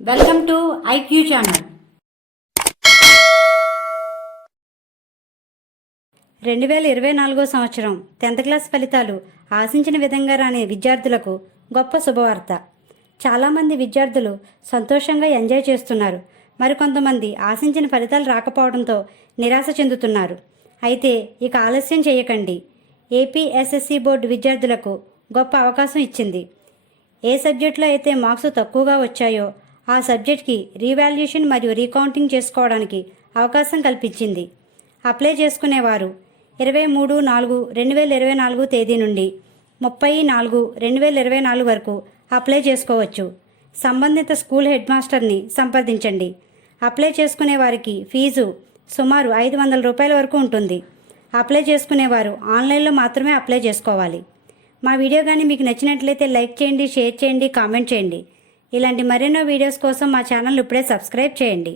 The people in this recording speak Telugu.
Welcome to IQ channel. 2024 సంవత్సరం 10th క్లాస్ ఫలితాలు ఆశించిన విధంగా రాని విద్యార్థులకు గొప్ప శుభవార్త. చాలామంది విద్యార్థులు సంతోషంగా ఎంజాయ్ చేస్తున్నారు. మరికొంతమంది ఆశించిన ఫలితాలు రాకపోవడంతో నిరాశ చెందుతున్నారు. అయితే ఇక ఆలస్యం చేయకండి. ఏపీఎస్ఎస్సి బోర్డు విద్యార్థులకు గొప్ప అవకాశం ఇచ్చింది. ఏ సబ్జెక్టులో అయితే మార్క్స్ తక్కువగా వచ్చాయో ఆ సబ్జెక్ట్కి రీవాల్యుయేషన్ మరియు రీకౌంటింగ్ చేసుకోవడానికి అవకాశం కల్పించింది. అప్లై చేసుకునేవారు 23/4/2024 తేదీ నుండి 30/4/2024 వరకు అప్లై చేసుకోవచ్చు. సంబంధిత స్కూల్ హెడ్ మాస్టర్ని సంప్రదించండి. అప్లై చేసుకునే వారికి ఫీజు సుమారు 500 రూపాయల వరకు ఉంటుంది. అప్లై చేసుకునేవారు ఆన్లైన్లో మాత్రమే అప్లై చేసుకోవాలి. మా వీడియో కానీ మీకు నచ్చినట్లయితే లైక్ చేయండి, షేర్ చేయండి, కామెంట్ చేయండి. ఇలాంటి మరెన్నో వీడియోస్ కోసం మా ఛానల్ ఇప్పుడే సబ్స్క్రైబ్ చేయండి.